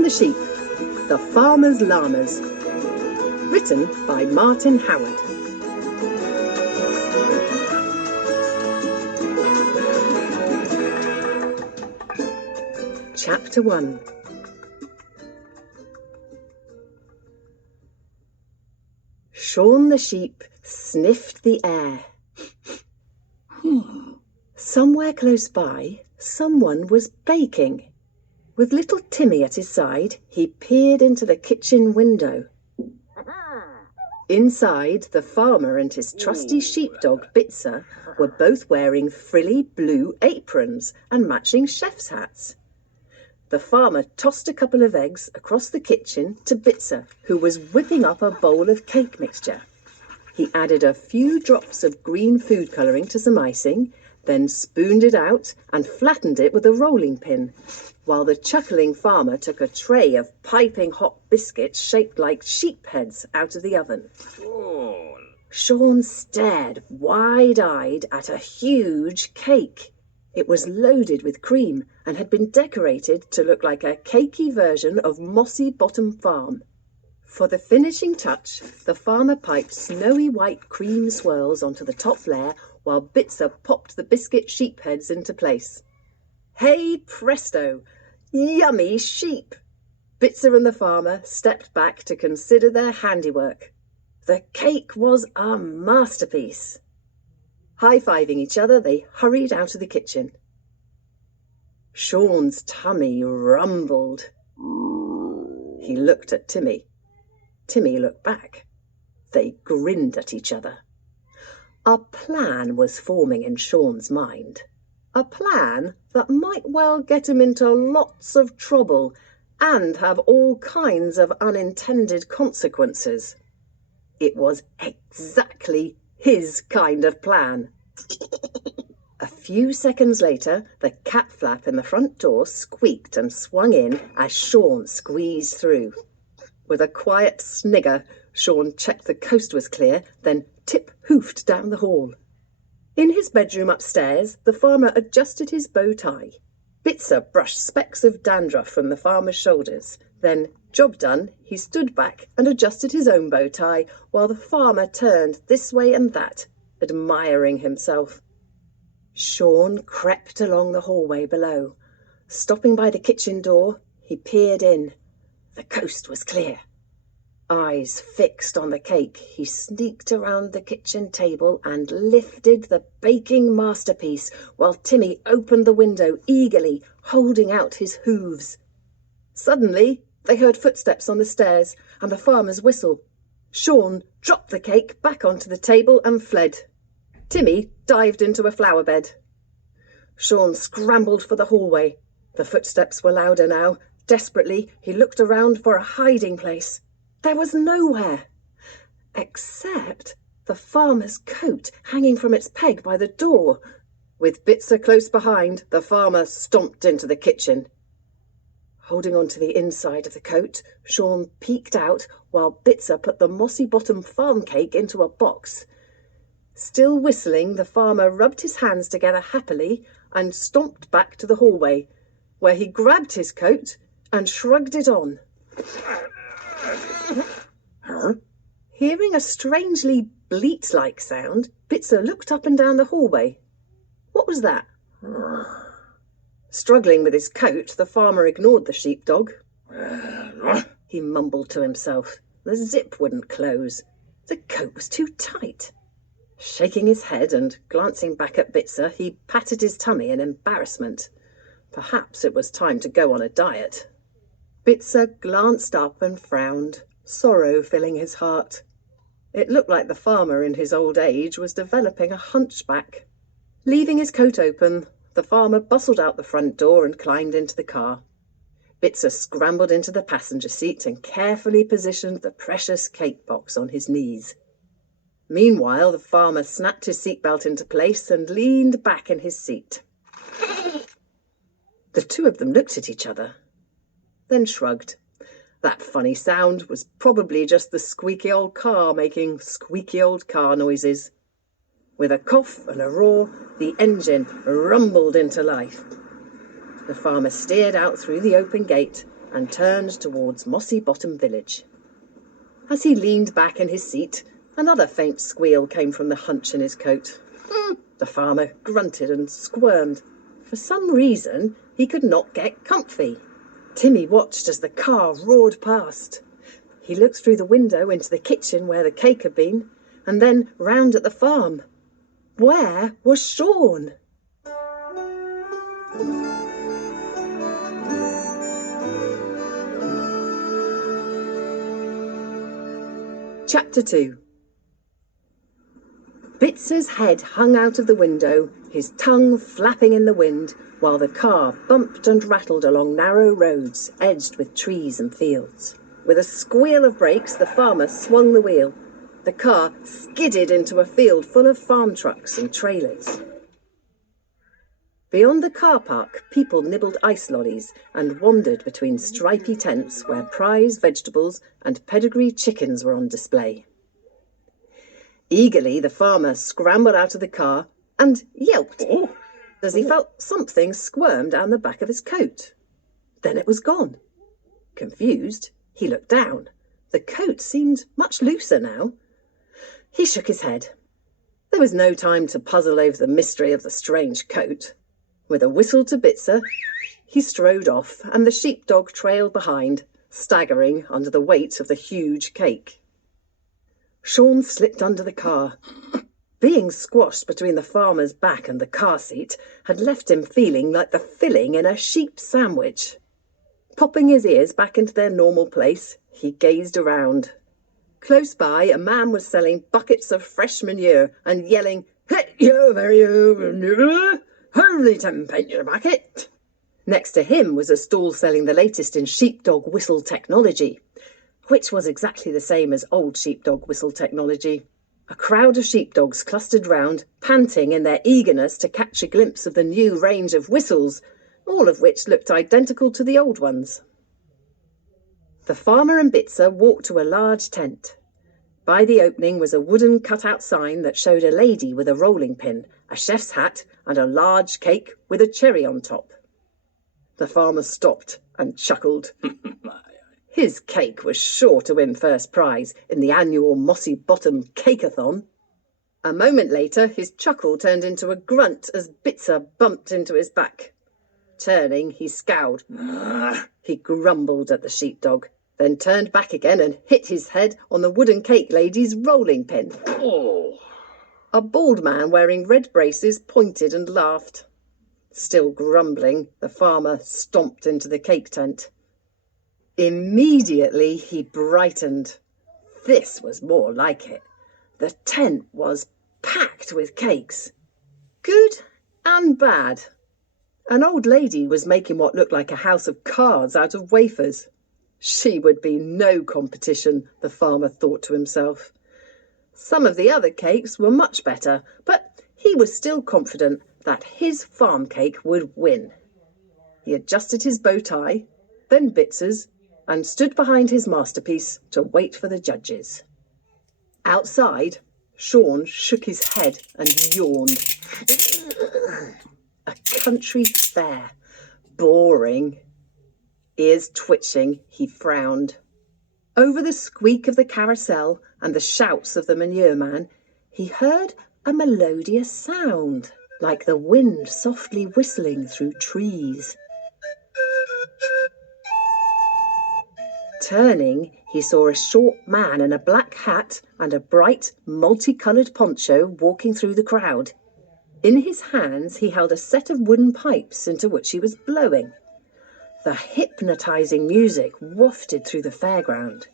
Shaun the Sheep, The Farmer's Llamas. Written by Martin Howard. Chapter 1. Shaun the Sheep sniffed the air. Somewhere close by, someone was baking. With little Timmy at his side, he peered into the kitchen window. Inside, the farmer and his trusty sheepdog, Bitzer, were both wearing frilly blue aprons and matching chef's hats. The farmer tossed a couple of eggs across the kitchen to Bitzer, who was whipping up a bowl of cake mixture. He added a few drops of green food colouring to some icing, then spooned it out and flattened it with a rolling pin, while the chuckling farmer took a tray of piping hot biscuits shaped like sheep heads out of the oven. Shaun stared wide-eyed at a huge cake. It was loaded with cream and had been decorated to look like a cakey version of Mossy Bottom Farm. For the finishing touch, the farmer piped snowy white cream swirls onto the top layer while Bitzer popped the biscuit sheep heads into place. Hey presto! Yummy sheep! Bitzer and the farmer stepped back to consider their handiwork. The cake was a masterpiece. High-fiving each other, they hurried out of the kitchen. Shaun's tummy rumbled. He looked at Timmy. Timmy looked back. They grinned at each other. A plan was forming in Shaun's mind. A plan that might well get him into lots of trouble and have all kinds of unintended consequences. It was exactly his kind of plan. A few seconds later, the cat flap in the front door squeaked and swung in as Shaun squeezed through. With a quiet snigger, Shaun checked the coast was clear, then tip-hoofed down the hall. In his bedroom upstairs, the farmer adjusted his bow tie. Bitzer brushed specks of dandruff from the farmer's shoulders. Then, job done, he stood back and adjusted his own bow tie, while the farmer turned this way and that, admiring himself. Shaun crept along the hallway below. Stopping by the kitchen door, he peered in. The coast was clear. Eyes fixed on the cake, he sneaked around the kitchen table and lifted the baking masterpiece while Timmy opened the window eagerly, holding out his hooves. Suddenly, they heard footsteps on the stairs and the farmer's whistle. Shaun dropped the cake back onto the table and fled. Timmy dived into a flower bed. Shaun scrambled for the hallway. The footsteps were louder now. Desperately, he looked around for a hiding place. There was nowhere, except the farmer's coat hanging from its peg by the door. With Bitzer close behind, the farmer stomped into the kitchen. Holding on to the inside of the coat, Shaun peeked out while Bitzer put the Mossy Bottom Farm cake into a box. Still whistling, the farmer rubbed his hands together happily and stomped back to the hallway, where he grabbed his coat and shrugged it on. Hearing a strangely bleat-like sound, Bitzer looked up and down the hallway. What was that? Struggling with his coat, the farmer ignored the sheepdog. He mumbled to himself. The zip wouldn't close. The coat was too tight. Shaking his head and glancing back at Bitzer, he patted his tummy in embarrassment. Perhaps it was time to go on a diet. Bitzer glanced up and frowned, sorrow filling his heart. It looked like the farmer in his old age was developing a hunchback. Leaving his coat open, the farmer bustled out the front door and climbed into the car. Bitzer scrambled into the passenger seat and carefully positioned the precious cake box on his knees. Meanwhile, the farmer snapped his seatbelt into place and leaned back in his seat. The two of them looked at each other, then shrugged. That funny sound was probably just the squeaky old car making squeaky old car noises. With a cough and a roar, the engine rumbled into life. The farmer steered out through the open gate, and turned towards Mossy Bottom village. As he leaned back in his seat, another faint squeal came from the hunch in his coat. The farmer grunted and squirmed. For some reason, he could not get comfy. Timmy watched as the car roared past. He looked through the window into the kitchen where the cake had been, and then round at the farm. Where was Shaun? Chapter 2. Bitzer's head hung out of the window, his tongue flapping in the wind, while the car bumped and rattled along narrow roads edged with trees and fields. With a squeal of brakes, the farmer swung the wheel. The car skidded into a field full of farm trucks and trailers. Beyond the car park, people nibbled ice lollies and wandered between stripy tents where prize vegetables and pedigree chickens were on display. Eagerly, the farmer scrambled out of the car and yelped as he felt something squirm down the back of his coat. Then it was gone. Confused, he looked down. The coat seemed much looser now. He shook his head. There was no time to puzzle over the mystery of the strange coat. With a whistle to Bitzer, he strode off, and the sheepdog trailed behind, staggering under the weight of the huge cake. Shaun slipped under the car. Being squashed between the farmer's back and the car seat had left him feeling like the filling in a sheep sandwich. Popping his ears back into their normal place, he gazed around. Close by, a man was selling buckets of fresh manure and yelling, "Hit you, very manure! Only 10p a bucket!" Next to him was a stall selling the latest in sheepdog whistle technology, which was exactly the same as old sheepdog whistle technology. A crowd of sheepdogs clustered round, panting in their eagerness to catch a glimpse of the new range of whistles, all of which looked identical to the old ones. The farmer and Bitzer walked to a large tent. By the opening was a wooden cut-out sign that showed a lady with a rolling pin, a chef's hat, and a large cake with a cherry on top. The farmer stopped and chuckled. His cake was sure to win first prize in the annual Mossy Bottom Cakeathon. A moment later, his chuckle turned into a grunt as Bitzer bumped into his back. Turning, he scowled. He grumbled at the sheepdog, then turned back again and hit his head on the wooden cake lady's rolling pin. A bald man wearing red braces pointed and laughed. Still grumbling, the farmer stomped into the cake tent. Immediately he brightened. This was more like it. The tent was packed with cakes. Good and bad. An old lady was making what looked like a house of cards out of wafers. She would be no competition, the farmer thought to himself. Some of the other cakes were much better, but he was still confident that his farm cake would win. He adjusted his bow tie, then Bitzer's, and stood behind his masterpiece to wait for the judges. Outside, Shaun shook his head and yawned. A country fair. Boring. Ears twitching, he frowned. Over the squeak of the carousel and the shouts of the manure man, he heard a melodious sound, like the wind softly whistling through trees. Turning, he saw a short man in a black hat and a bright, multicoloured poncho walking through the crowd. In his hands he held a set of wooden pipes into which he was blowing. The hypnotising music wafted through the fairground.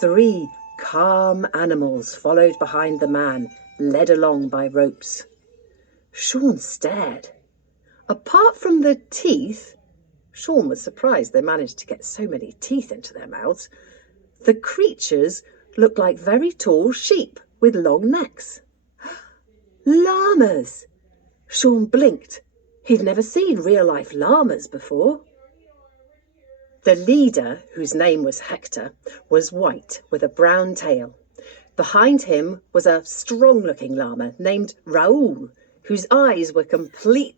3 calm animals followed behind the man, led along by ropes. Shaun stared. Apart from the teeth, Shaun was surprised they managed to get so many teeth into their mouths. The creatures looked like very tall sheep with long necks. Llamas! Shaun blinked. He'd never seen real-life llamas before. The leader, whose name was Hector, was white with a brown tail. Behind him was a strong-looking llama named Raul, whose eyes were complete